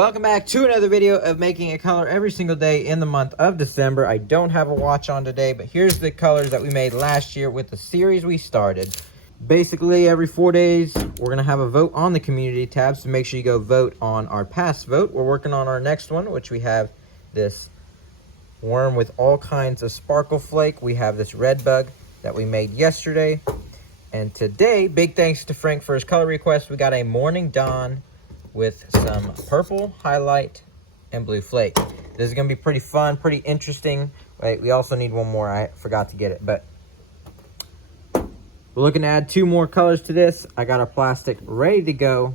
Welcome back to another video of making a color every single day in the month of December. I don't have a watch on today, but here's the colors that we made last year with the series we started. Basically, every 4 days, we're going to have a vote on the community tab, so make sure you go vote on our past vote. We're working on our next one, which we have this worm with all kinds of sparkle flake. We have this red bug that we made yesterday. And today, big thanks to Frank for his color request, we got a Morning Dawn with some purple highlight and blue flake. This is going to be pretty fun, pretty interesting. Wait, we also need one more. I forgot to get it, but we're looking to add 2 more colors to this. I got our plastic ready to go.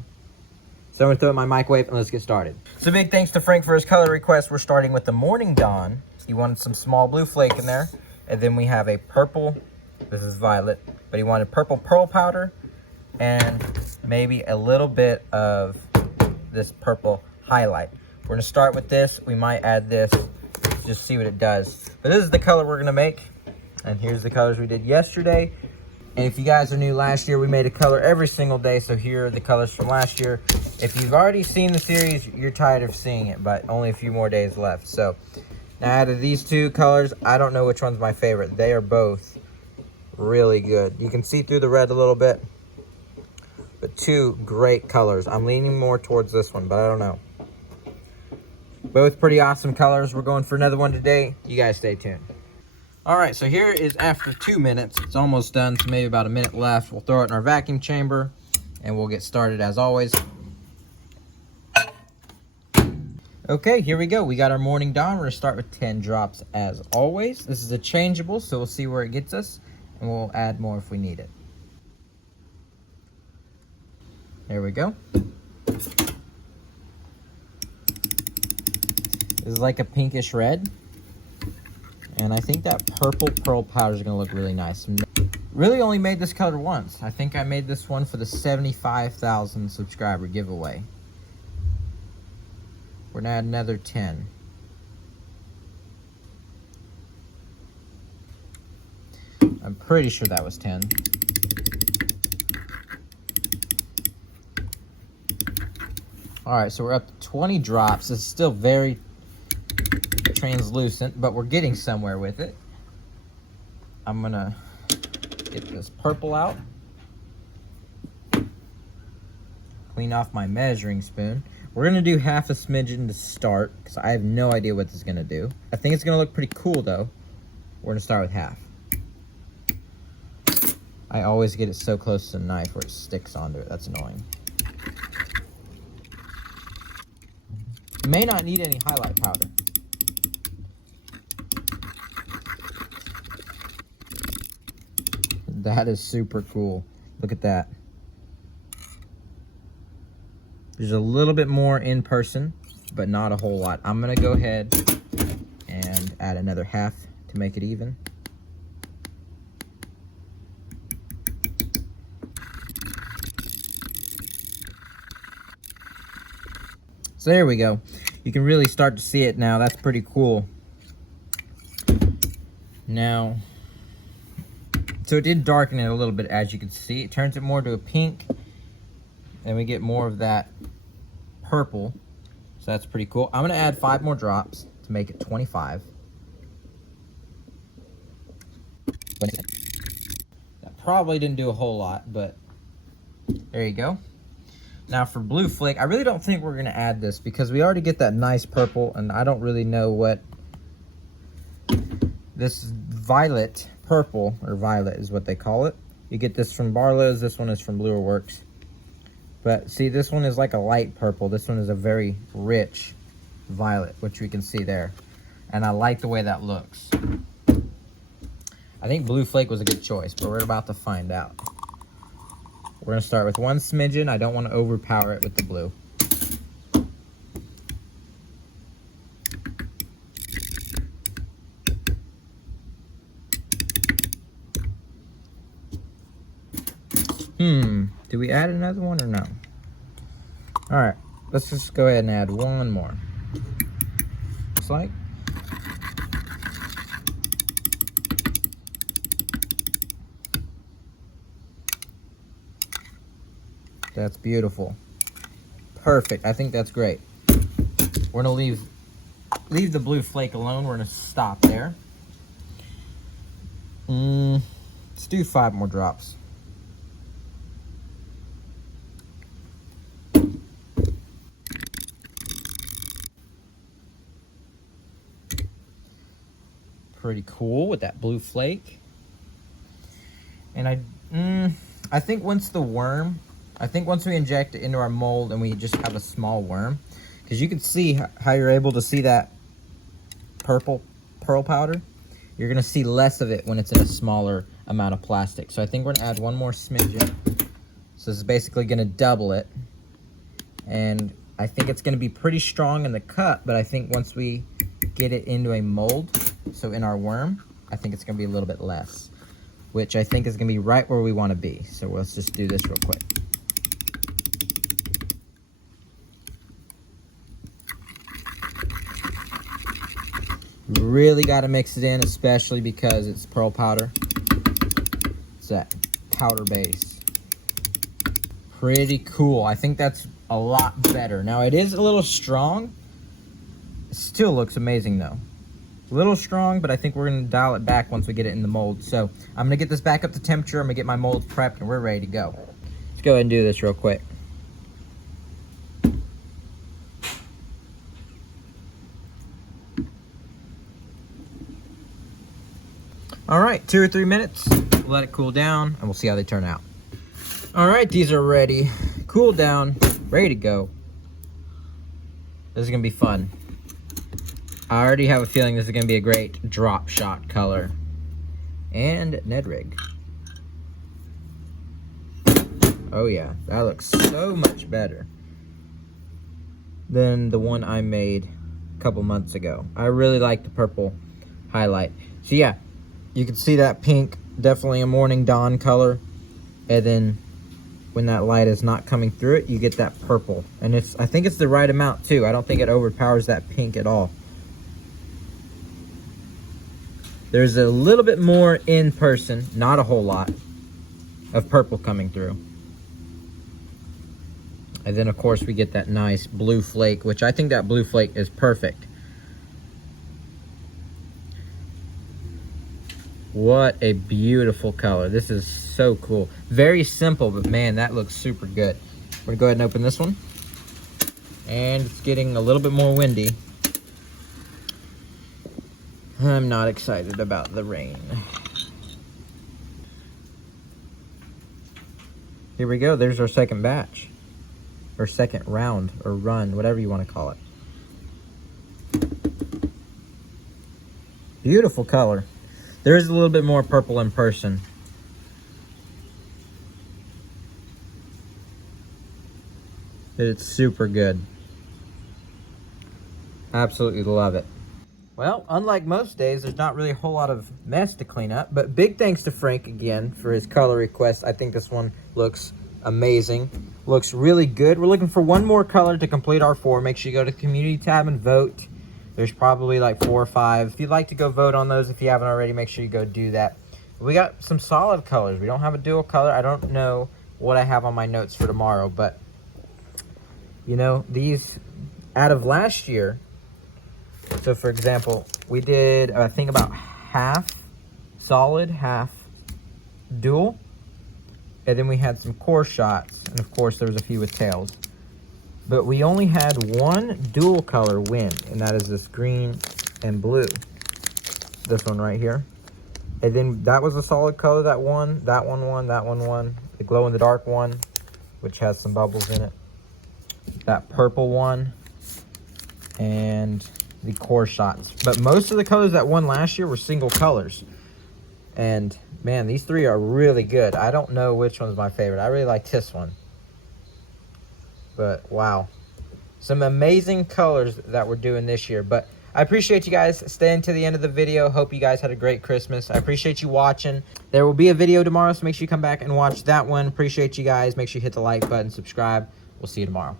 So I'm going to throw it in my microwave and let's get started. So big thanks to Frank for his color request. We're starting with the Morning Dawn. He wanted some small blue flake in there. And then we have a purple, this is violet, but he wanted purple pearl powder and maybe a little bit of this purple highlight. We're going to start with this. We might add this, just see what it does. But this is the color we're going to make. And here's the colors we did yesterday. And if you guys are new, last year we made a color every single day. So here are the colors from last year. If you've already seen the series, you're tired of seeing it, but only a few more days left. So now out of these 2 colors, I don't know which one's my favorite. They are both really good. You can see through the red a little bit. But 2 great colors. I'm leaning more towards this one, but I don't know. Both pretty awesome colors. We're going for another one today. You guys stay tuned. All right, so here is after 2 minutes. It's almost done, so maybe about a minute left. We'll throw it in our vacuum chamber, and we'll get started as always. Okay, here we go. We got our Morning Dawn. We're going to start with 10 drops as always. This is a changeable, so we'll see where it gets us, and we'll add more if we need it. There we go. This is like a pinkish red. And I think that purple pearl powder is going to look really nice. Really only made this color once. I think I made this one for the 75,000 subscriber giveaway. We're going to add another 10. I'm pretty sure that was 10. Alright, so we're up to 20 drops. This is still very translucent, but we're getting somewhere with it. I'm gonna get this purple out. Clean off my measuring spoon. We're gonna do half a smidgen to start, because I have no idea what this is gonna do. I think it's gonna look pretty cool though. We're gonna start with half. I always get it so close to the knife where it sticks onto it. That's annoying. You may not need any highlight powder. That is super cool. Look at that. There's a little bit more in person, but not a whole lot. I'm gonna go ahead and add another half to make it even. So there we go. You can really start to see it now. That's pretty cool. Now, so it did darken it a little bit, as you can see. It turns it more to a pink, and we get more of that purple. So that's pretty cool. I'm gonna add 5 more drops to make it 25. That probably didn't do a whole lot, but there you go. Now for blue flake, I really don't think we're gonna add this because we already get that nice purple, and I don't really know what this violet purple, or violet is what they call it. You get this from Barlow's. This one is from Bluer Works. But see, this one is like a light purple. This one is a very rich violet, which we can see there. And I like the way that looks. I think blue flake was a good choice, but we're about to find out. We're going to start with 1 smidgen. I don't want to overpower it with the blue. Do we add another one or no? Alright, let's just go ahead and add 1 more. Looks like. That's beautiful. Perfect. I think that's great. We're gonna leave the blue flake alone. We're gonna stop there. Let's do 5 more drops. Pretty cool with that blue flake. And I think once we inject it into our mold and we just have a small worm, because you can see how you're able to see that purple pearl powder, you're gonna see less of it when it's in a smaller amount of plastic. So I think we're gonna add 1 more smidgen. So this is basically gonna double it. And I think it's gonna be pretty strong in the cup, but I think once we get it into a mold, so in our worm, I think it's gonna be a little bit less, which I think is gonna be right where we wanna be. So let's just do this real quick. Really gotta mix it in, especially because it's pearl powder. It's that powder base. Pretty cool. I think that's a lot better. Now it is a little strong. It still looks amazing though. A little strong, but I think we're gonna dial it back once we get it in the mold. So I'm gonna get this back up to temperature. I'm gonna get my molds prepped and we're ready to go. Let's go ahead and do this real quick. All right, 2 or 3 minutes. We'll let it cool down and we'll see how they turn out. All right, these are ready. Cool down, ready to go. This is gonna be fun. I already have a feeling this is gonna be a great drop shot color. And Ned rig. Oh yeah, that looks so much better than the one I made a couple months ago. I really like the purple highlight. So yeah, you can see that pink, definitely a morning dawn color. And then when that light is not coming through it, you get that purple. And I think it's the right amount too. I don't think it overpowers that pink at all. There's a little bit more in person, not a whole lot, of purple coming through. And then of course we get that nice blue flake, which I think that blue flake is perfect. What a beautiful color. This is so cool. Very simple, but man, that looks super good. We're gonna go ahead and open this one. And it's getting a little bit more windy. I'm not excited about the rain. Here we go, there's our second batch. Or second round, or run, whatever you want to call it. Beautiful color. There is a little bit more purple in person. It's super good. Absolutely love it. Well, unlike most days, there's not really a whole lot of mess to clean up, but big thanks to Frank again for his color request. I think this one looks amazing. Looks really good. We're looking for 1 more color to complete our 4. Make sure you go to the community tab and vote. There's probably like 4 or 5. If you'd like to go vote on those, if you haven't already, make sure you go do that. We got some solid colors. We don't have a dual color. I don't know what I have on my notes for tomorrow, but you know, these out of last year. So for example, we did, I think about half solid, half dual. And then we had some core shots. And of course there was a few with tails. But we only had 1 dual color win, and that is this green and blue. This one right here. And then that was a solid color that won. That one won, that one won. The glow in the dark one, which has some bubbles in it. That purple one. And the core shots. But most of the colors that won last year were single colors. And man, these 3 are really good. I don't know which one's my favorite. I really like this one. But wow, some amazing colors that we're doing this year. But I appreciate you guys staying to the end of the video. Hope you guys had a great Christmas. I appreciate you watching. There will be a video tomorrow, so make sure you come back and watch that one. Appreciate you guys. Make sure you hit the like button, subscribe. We'll see you tomorrow.